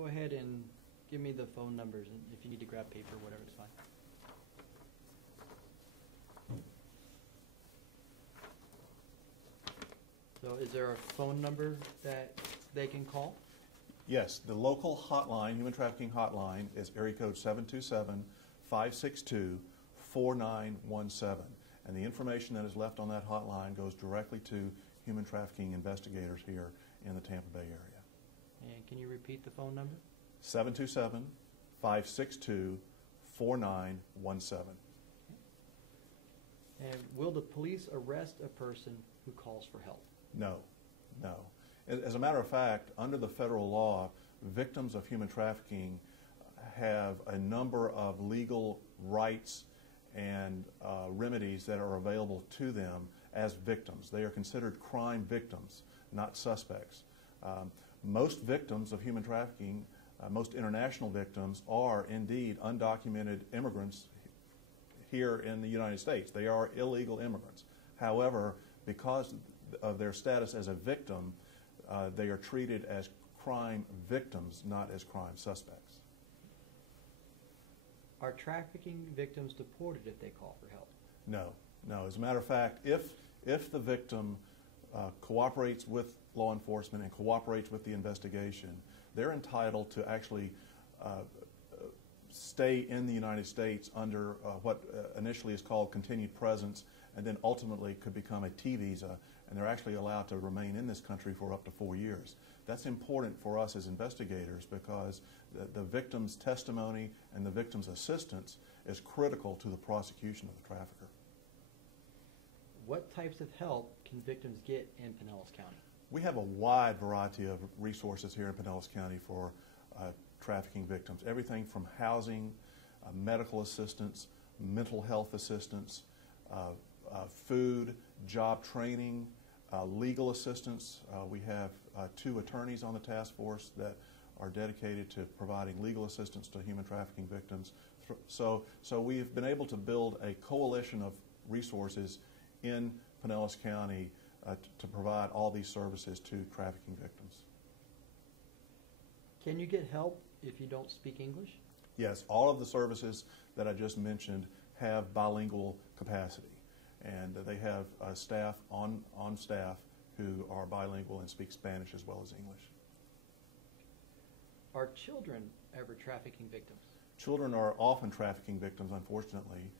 go ahead and give me the phone numbers, and if you need to grab paper, whatever, it's fine. So is there a phone number that they can call? Yes, the local hotline, human trafficking hotline, is area code 727-562-4917. And the information that is left on that hotline goes directly to human trafficking investigators here in the Tampa Bay area. And can you repeat the phone number? 727-562-4917. And will the police arrest a person who calls for help? No, no. As a matter of fact, under the federal law, victims of human trafficking have a number of legal rights and remedies that are available to them as victims. They are considered crime victims, not suspects. Most victims of human trafficking, most international victims, are indeed undocumented immigrants here in the United States. They are illegal immigrants. However, because of their status as a victim, they are treated as crime victims, not as crime suspects. Are trafficking victims deported if they call for help? No, no. As a matter of fact, if the victim cooperates with law enforcement and cooperates with the investigation, they're entitled to actually stay in the United States under what initially is called continued presence, and then ultimately could become a T visa, and they're actually allowed to remain in this country for up to 4 years. That's important for us as investigators because the victim's testimony and the victim's assistance is critical to the prosecution of the trafficker. What types of help can victims get in Pinellas County? We have a wide variety of resources here in Pinellas County for trafficking victims. Everything from housing, medical assistance, mental health assistance, food, job training, legal assistance. We have 2 attorneys on the task force that are dedicated to providing legal assistance to human trafficking victims. So we've been able to build a coalition of resources in Pinellas County to provide all these services to trafficking victims. Can you get help if you don't speak English? Yes, all of the services that I just mentioned have bilingual capacity, and they have staff on staff who are bilingual and speak Spanish as well as English. Are children ever trafficking victims? Children are often trafficking victims, unfortunately.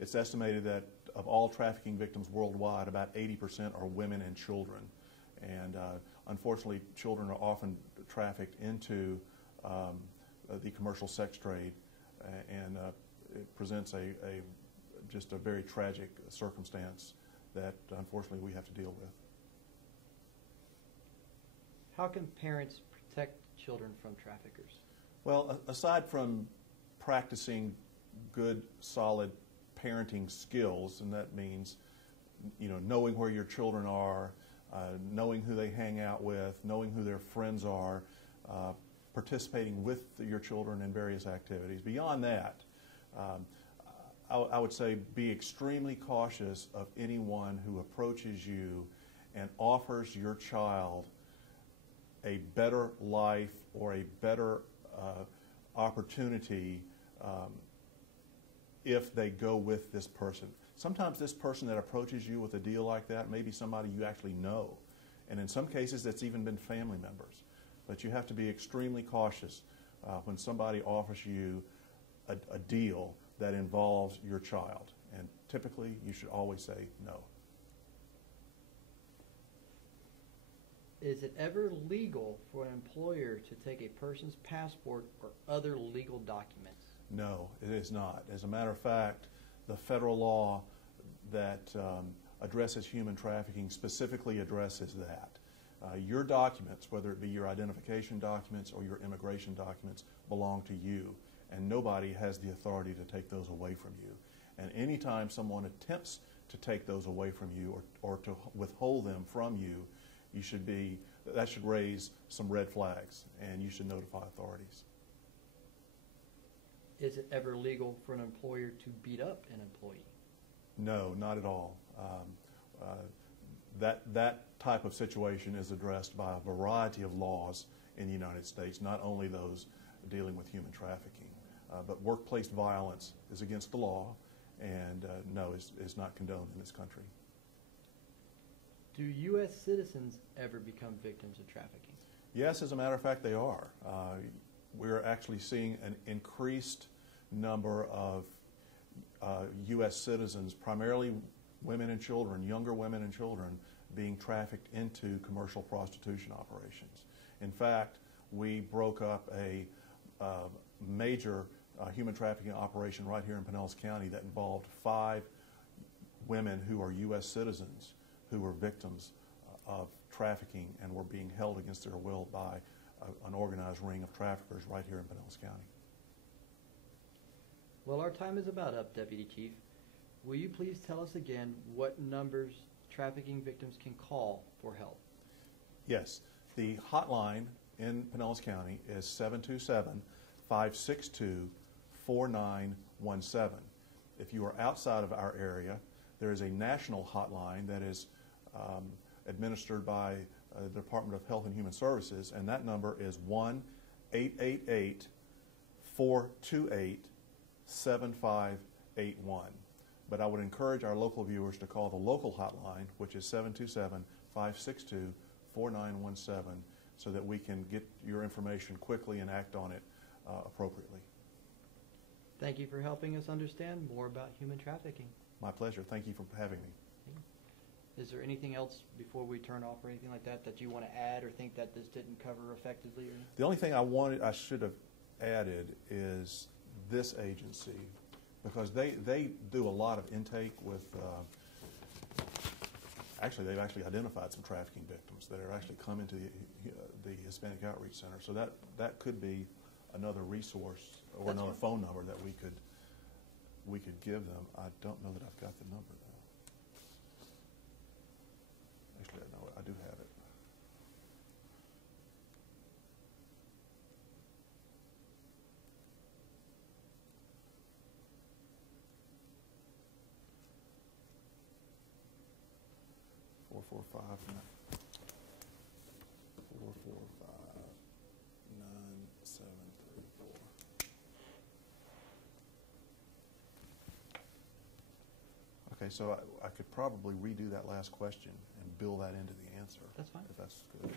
It's estimated that of all trafficking victims worldwide, about 80% are women and children. And unfortunately, children are often trafficked into the commercial sex trade, and it presents just a very tragic circumstance that unfortunately we have to deal with. How can parents protect children from traffickers? Well, aside from practicing good, solid parenting skills, and that means, knowing where your children are, knowing who they hang out with, knowing who their friends are, participating with your children in various activities. Beyond that, I would say be extremely cautious of anyone who approaches you and offers your child a better life or a better opportunity if they go with this person. Sometimes this person that approaches you with a deal like that may be somebody you actually know. And in some cases, that's even been family members. But you have to be extremely cautious when somebody offers you a deal that involves your child. And typically, you should always say no. Is it ever legal for an employer to take a person's passport or other legal documents? No, it is not. As a matter of fact, the federal law that addresses human trafficking specifically addresses that. Your documents, whether it be your identification documents or your immigration documents, belong to you, and nobody has the authority to take those away from you. And anytime someone attempts to take those away from you or to withhold them from you, that should raise some red flags, and you should notify authorities. Is it ever legal for an employer to beat up an employee? No, not at all. That type of situation is addressed by a variety of laws in the United States, not only those dealing with human trafficking. But workplace violence is against the law, and no, is not condoned in this country. Do U.S. citizens ever become victims of trafficking? Yes, as a matter of fact, they are. We're actually seeing an increased number of U.S. citizens, primarily women and children, younger women and children, being trafficked into commercial prostitution operations. In fact, we broke up a major human trafficking operation right here in Pinellas County that involved 5 women who are U.S. citizens who were victims of trafficking and were being held against their will by an organized ring of traffickers right here in Pinellas County. Well, our time is about up, Deputy Chief. Will you please tell us again what numbers trafficking victims can call for help? Yes. The hotline in Pinellas County is 727-562-4917. If you are outside of our area, there is a national hotline that is administered by the Department of Health and Human Services, and that number is 1-888-428-7581. But I would encourage our local viewers to call the local hotline, which is 727-562-4917, so that we can get your information quickly and act on it appropriately. Thank you for helping us understand more about human trafficking. My pleasure. Thank you for having me. Is there anything else before we turn off or anything like that that you want to add or think that this didn't cover effectively? Or? The only thing I should have added is this agency, because they do a lot of intake with, they've actually identified some trafficking victims that are actually come into the Hispanic Outreach Center. So that could be another resource or That's another right. phone number that we could give them. I don't know that I've got the number though. Actually, I know it. I do have it. Four, 445-9734. Okay, so I could probably redo that last question and build that into the answer. That's fine. If that's good.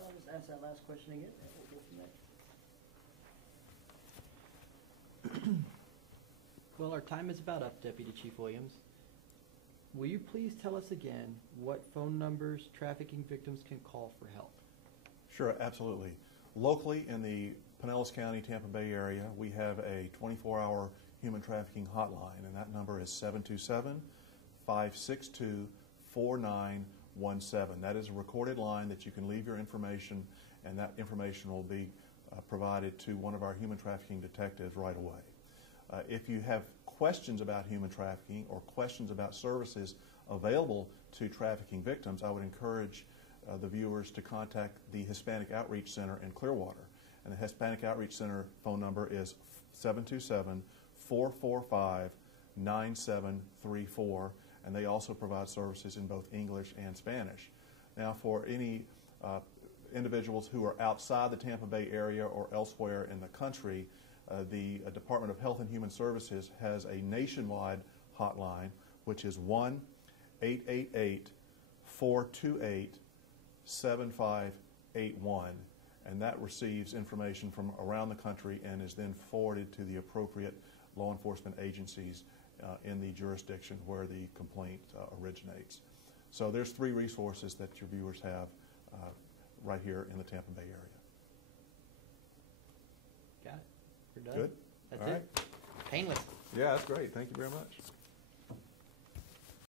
I'll just ask that last question again, and we'll go from there. Well, our time is about up, Deputy Chief Williams. Will you please tell us again what phone numbers trafficking victims can call for help? Sure, absolutely. Locally in the Pinellas County, Tampa Bay area, we have a 24-hour human trafficking hotline, and that number is 727-562-4917. That is a recorded line that you can leave your information, and that information will be provided to one of our human trafficking detectives right away. If you have questions about human trafficking or questions about services available to trafficking victims, I would encourage the viewers to contact the Hispanic Outreach Center in Clearwater. And the Hispanic Outreach Center phone number is 727-445-9734, and they also provide services in both English and Spanish. Now, for any individuals who are outside the Tampa Bay area or elsewhere in the country, the Department of Health and Human Services has a nationwide hotline, which is 1-888-428-7581, and that receives information from around the country and is then forwarded to the appropriate law enforcement agencies in the jurisdiction where the complaint originates. So there's 3 resources that your viewers have right here in the Tampa Bay area. Got it. We're done. Good? That's All it. right. Painless. Yeah, that's great. Thank you very much.